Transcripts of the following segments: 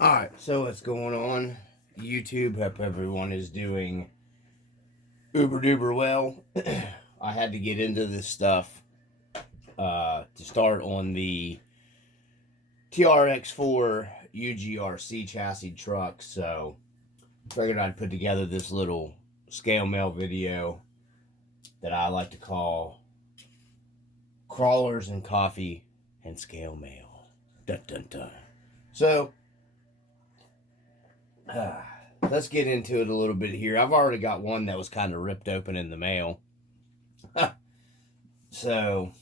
Alright, so what's going on? YouTube, hope everyone is doing uber duper well. I had to get into this stuff to start on the TRX4 UGRC chassis truck, so figured I'd put together this little scale mail video that I like to call Crawlers and Coffee and Scale Mail. Dun dun dun. So, let's get into it a little bit here. I've already got one that was kind of ripped open in the mail. So,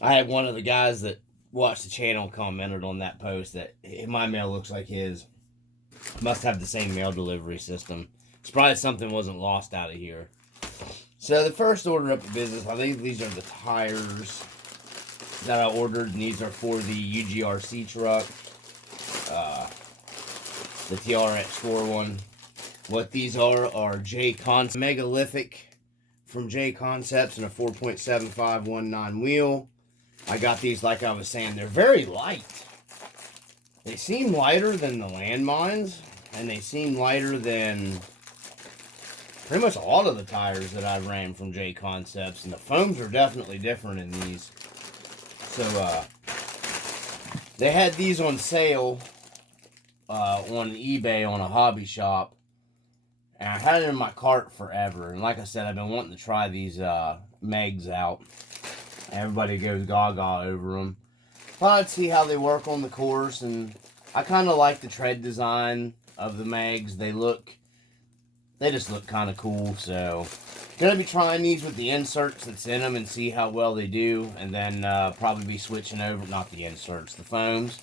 I had one of the guys that watched the channel commented on that post that my mail looks like his. Must have the same mail delivery system. It's probably something wasn't lost out of here. So, the first order up the business, I think these are the tires that I ordered, and these are for the UGRC truck. The TRX4 one. What these are J Concepts Megalithic from J Concepts and a 4.7519 wheel. I got these, like I was saying, they're very light. They seem lighter than the landmines, and they seem lighter than pretty much all of the tires that I've ran from J Concepts, and the foams are definitely different in these. So, they had these on sale on eBay on a hobby shop, and I had it in my cart forever. And like I said, I've been wanting to try these Megs out. Everybody goes gaga over them. Thought I'd see how they work on the course, and I kind of like the tread design of the Megs. They just look kind of cool. So, gonna be trying these with the inserts that's in them and see how well they do, and then probably be switching over, not the inserts, the foams.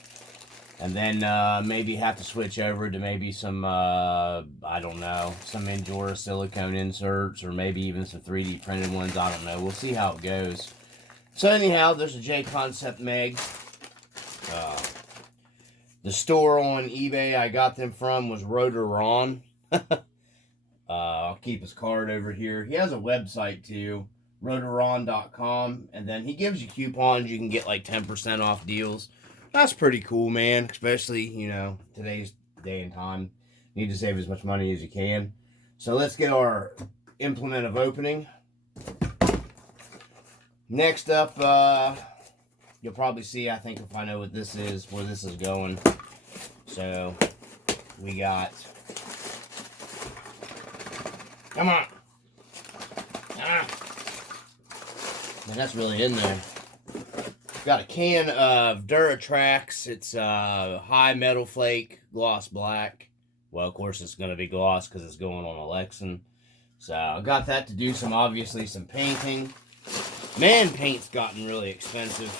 And then maybe have to switch over to maybe some, I don't know, some Injora silicone inserts, or maybe even some 3D printed ones. I don't know. We'll see how it goes. So anyhow, there's a J Concept Meg. The store on eBay I got them from was Rotoron. I'll keep his card over here. He has a website too, rotoron.com. And then he gives you coupons. You can get like 10% off deals. That's pretty cool, man. Especially, today's day and time. You need to save as much money as you can. So let's get our implement of opening. Next up, you'll probably see, I think, if I know what this is, where this is going. So, we got... Come on! Ah! Man, that's really in there. Got a can of Duratrax. It's high metal flake, gloss black. Well, of course, it's going to be gloss because it's going on a Lexan. So, I got that to do obviously some painting. Man, paint's gotten really expensive.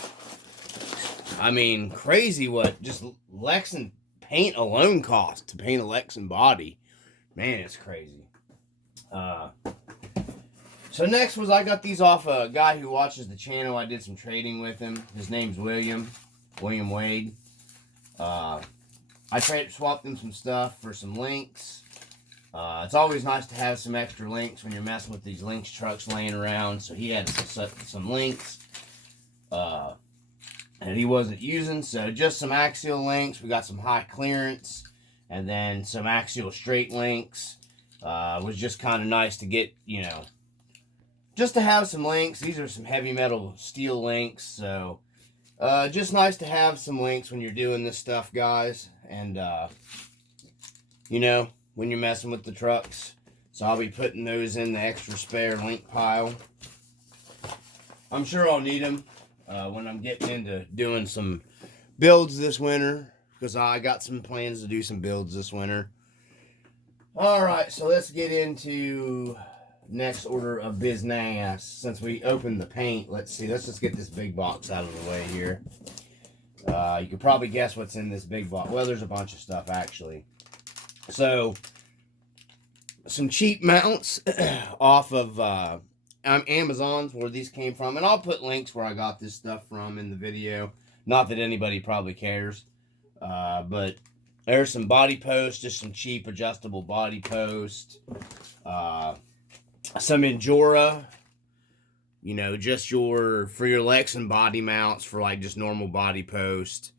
I mean, crazy what just Lexan paint alone costs to paint a Lexan body. Man, it's crazy. So next was I got these off a guy who watches the channel. I did some trading with him. His name's William Wade. I swapped him some stuff for some links. It's always nice to have some extra links when you're messing with these Lynx trucks laying around. So he had some links and he wasn't using. So just some axial links. We got some high clearance and then some axial straight links. Was just kind of nice to get, just to have some links. These are some heavy metal steel links. So just nice to have some links when you're doing this stuff, guys. And, when you're messing with the trucks. So I'll be putting those in the extra spare link pile. I'm sure I'll need them when I'm getting into doing some builds this winter, because I got some plans to do some builds this winter. Alright, so let's get into next order of business. Since we opened the paint, let's just get this big box out of the way here. You could probably guess what's in this big box. Well, there's a bunch of stuff actually. So, some cheap mounts off of Amazon's where these came from. And I'll put links where I got this stuff from in the video. Not that anybody probably cares. But there's some body posts, just some cheap adjustable body posts. Some Injora. Just for your Lexan body mounts for like just normal body post.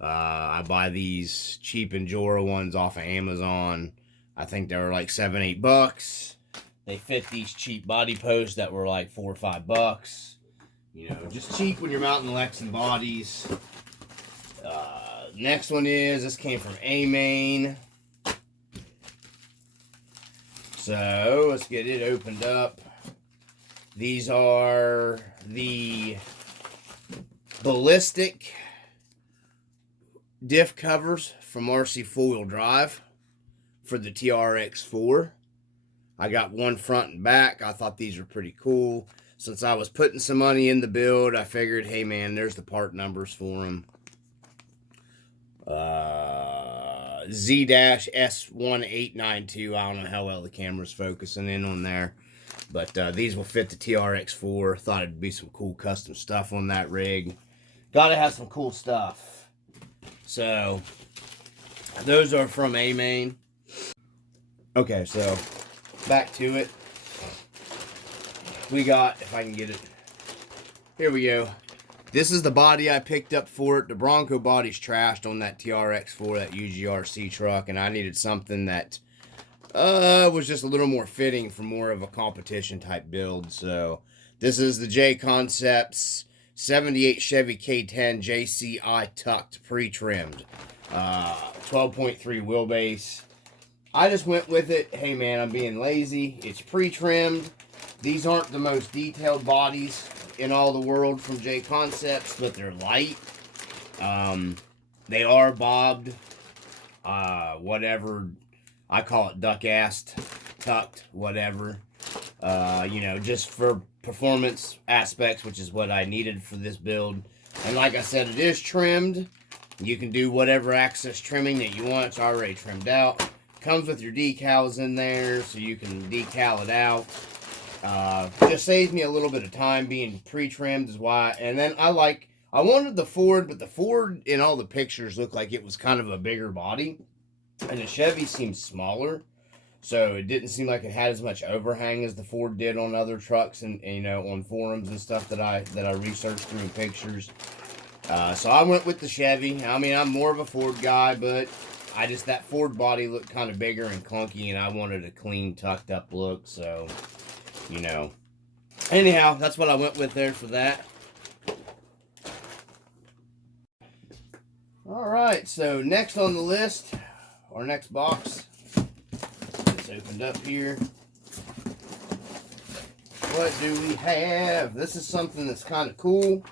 I buy these cheap Injora ones off of Amazon. I think they were like $7-8. They fit these cheap body posts that were like $4 or $5. You know, just cheap when you're mounting Lexan bodies. Next one is, this came from A-Main. So, let's get it opened up. These are the ballistic diff covers from RC 4-wheel drive for the TRX4. I got one front and back. I thought these were pretty cool. Since I was putting some money in the build, I figured, hey man, there's the part numbers for them. Z-S1892. I don't know how well the camera's focusing in on there. But these will fit the TRX4. Thought it'd be some cool custom stuff on that rig. Gotta have some cool stuff. So, those are from A-Main. Okay, so, back to it. We got, if I can get it. Here we go. This is the body I picked up for it. The Bronco body's trashed on that TRX4, that UGRC truck, and I needed something that was just a little more fitting for more of a competition type build. So this is the J Concepts 78 Chevy K10 JCI tucked pre-trimmed, 12.3 wheelbase. I just went with it. Hey man, I'm being lazy. It's pre-trimmed. These aren't the most detailed bodies in all the world from J Concepts, but they're light. They are bobbed, whatever, I call it duck-assed, tucked, whatever. You know, just for performance aspects, which is what I needed for this build. And like I said, it is trimmed. You can do whatever access trimming that you want. It's already trimmed out. Comes with your decals in there, so you can decal it out. Just saves me a little bit of time being pre-trimmed is why. And then I wanted the Ford, but the Ford in all the pictures looked like it was kind of a bigger body. And the Chevy seems smaller. So it didn't seem like it had as much overhang as the Ford did on other trucks and you know, on forums and stuff that I researched through in pictures. So I went with the Chevy. I mean, I'm more of a Ford guy, but that Ford body looked kind of bigger and clunky, and I wanted a clean, tucked up look, so you know. Anyhow, that's what I went with there for that. Alright, so next on the list, our next box. It's opened up here. What do we have? This is something that's kind of cool.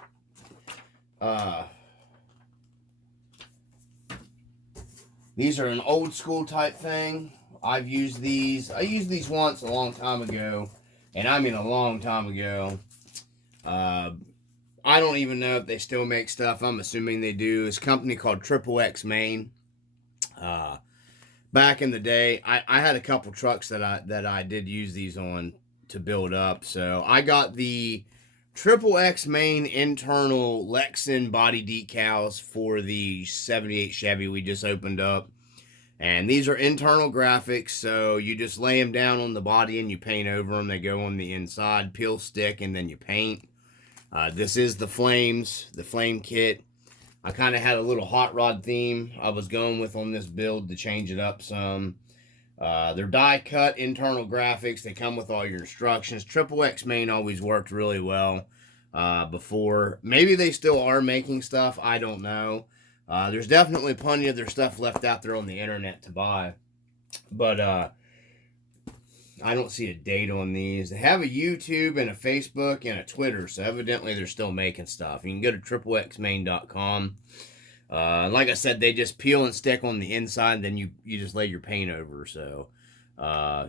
These are an old school type thing. I've used these. I used these once a long time ago. And I mean a long time ago. I don't even know if they still make stuff. I'm assuming they do. It's a company called Triple X Main. Back in the day, I had a couple trucks that I did use these on to build up. So I got the Triple X Main internal Lexan body decals for the 78 Chevy we just opened up. And these are internal graphics, so you just lay them down on the body and you paint over them. They go on the inside, peel stick, and then you paint. This is the flames, the flame kit. I kind of had a little hot rod theme I was going with on this build to change it up some. They're die cut internal graphics. They come with all your instructions. Triple X Main always worked really well before. Maybe they still are making stuff. I don't know. There's definitely plenty of their stuff left out there on the internet to buy. But I don't see a date on these. They have a YouTube and a Facebook and a Twitter, so evidently they're still making stuff. You can go to triplexmain.com. Like I said, they just peel and stick on the inside, then you just lay your paint over. So,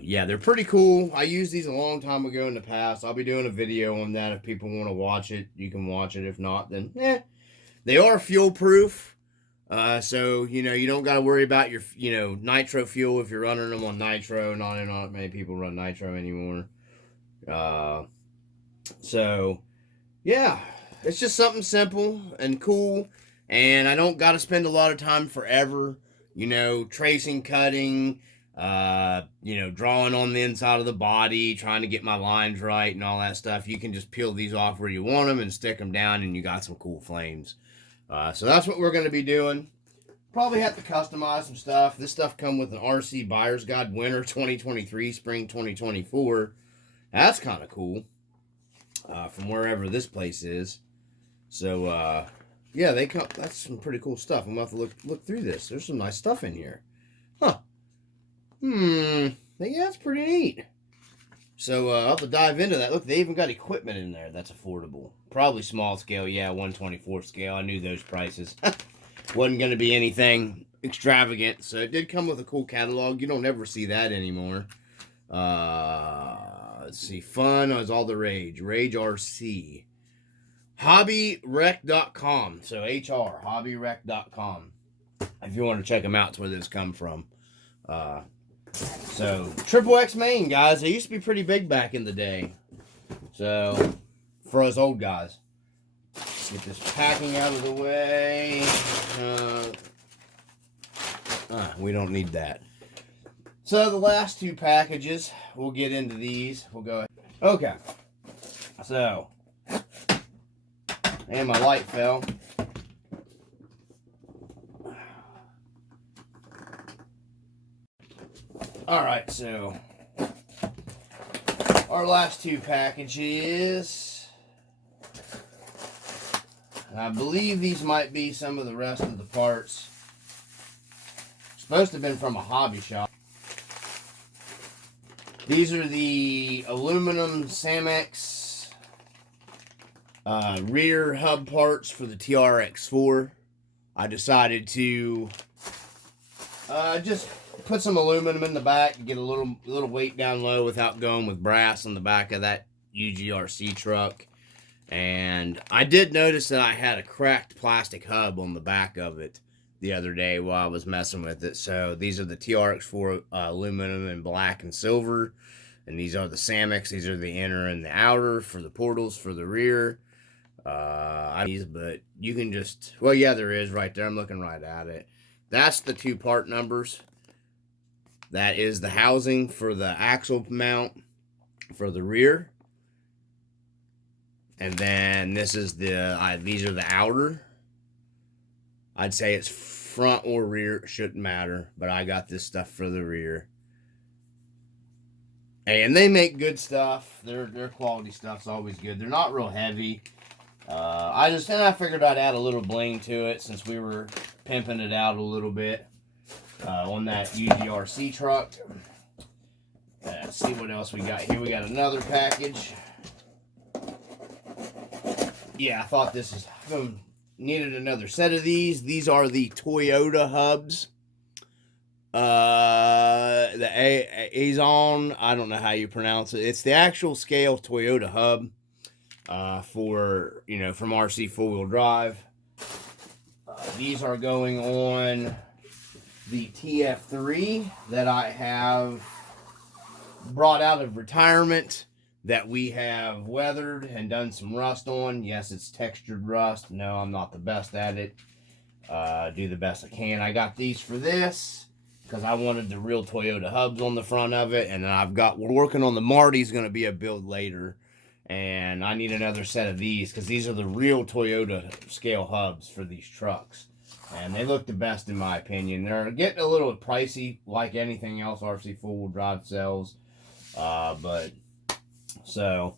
yeah, they're pretty cool. I used these a long time ago in the past. I'll be doing a video on that. If people want to watch it, you can watch it. If not, then, They are fuel proof. So, you know, you don't got to worry about your, nitro fuel if you're running them on nitro. Not many people run nitro anymore. So, yeah, it's just something simple and cool. And I don't got to spend a lot of time forever, tracing, cutting, drawing on the inside of the body, trying to get my lines right and all that stuff. You can just peel these off where you want them and stick them down and you got some cool flames. So that's what we're going to be doing. Probably have to customize some stuff. This stuff come with an RC Buyer's Guide Winter 2023, Spring 2024. That's kind of cool. From wherever this place is. So, yeah, they come. That's some pretty cool stuff. I'm about to look through this. There's some nice stuff in here. Huh. Yeah, that's pretty neat. So, I'll have to dive into that. Look, they even got equipment in there that's affordable. Probably small scale, yeah, 1/24 scale. I knew those prices. Wasn't going to be anything extravagant. So, it did come with a cool catalog. You don't ever see that anymore. Let's see. Fun is all the rage. Rage RC. Hobbyrec.com. So, HR. Hobbyrec.com. If you want to check them out, it's where this come from. So, Triple X Main, guys. They used to be pretty big back in the day. So, for us old guys. Let's get this packing out of the way. We don't need that. So, the last two packages, we'll get into these. We'll go ahead. Okay. So, and my light fell. Alright, so our last two packages, I believe these might be some of the rest of the parts. Supposed to have been from a hobby shop. These are the aluminum Samex rear hub parts for the TRX4. I decided to just put some aluminum in the back to get a little weight down low without going with brass on the back of that UGRC truck. And I did notice that I had a cracked plastic hub on the back of it the other day while I was messing with it. So these are the TRX4 aluminum in black and silver. And these are the Samex. These are the inner and the outer for the portals for the rear. But you can just, well, yeah, there is right there. I'm looking right at it. That's the two part numbers. That is the housing for the axle mount for the rear. And then this is these are the outer. I'd say it's front or rear, shouldn't matter, but I got this stuff for the rear. And they make good stuff. Their quality stuff's always good. They're not real heavy. I figured I'd add a little bling to it since we were pimping it out a little bit on that UGRC truck. Let's see what else we got here. We got another package. Yeah, I thought needed another set of these. These are the Toyota hubs. The Azon, I don't know how you pronounce it. It's the actual scale Toyota hub for, from RC four-wheel drive. These are going on the TF3 that I have brought out of retirement that we have weathered and done some rust on. Yes, it's textured rust. No, I'm not the best at it. Do the best I can. I got these for this because I wanted the real Toyota hubs on the front of it. And then we're working on the Marty's going to be a build later. And I need another set of these because these are the real Toyota scale hubs for these trucks. And they look the best in my opinion. They're getting a little pricey like anything else RC four-wheel drive sells. So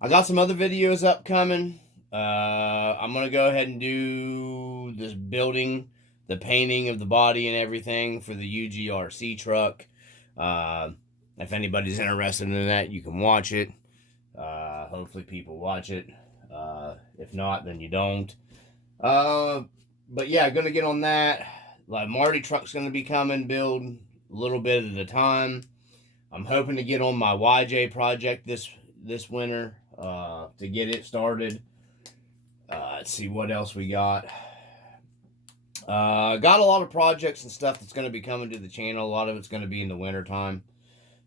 I got some other videos upcoming. I'm going to go ahead and do this building, the painting of the body and everything for the UGRC truck. If anybody's interested in that, you can watch it. Hopefully people watch it. If not, then you don't. But yeah, going to get on that. Like Marty truck's going to be coming, build a little bit at a time. I'm hoping to get on my YJ project this winter to get it started. Let's see what else we got. Got a lot of projects and stuff that's going to be coming to the channel. A lot of it's going to be in the winter time.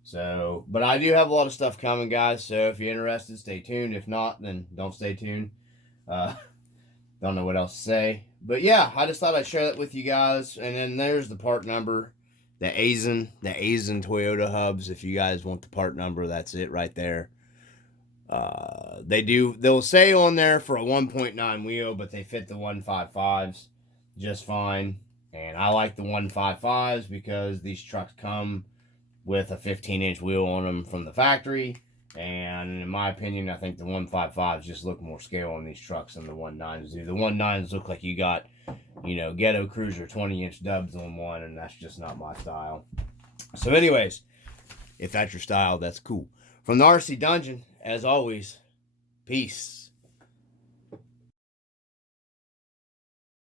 So, but I do have a lot of stuff coming, guys. So if you're interested, stay tuned. If not, then don't stay tuned. Don't know what else to say. But yeah, I just thought I'd share that with you guys. And then there's the part number. The Azon Toyota hubs. If you guys want the part number, that's it right there. They'll say on there for a 1.9 wheel, but they fit the 155s just fine. And I like the 155s because these trucks come with a 15-inch wheel on them from the factory. And in my opinion, I think the 155s just look more scale on these trucks than the 19s do. The 19s look like you got, Ghetto Cruiser 20-inch dubs on one, and that's just not my style. So anyways, if that's your style, that's cool. From the RC Dungeon, as always, peace.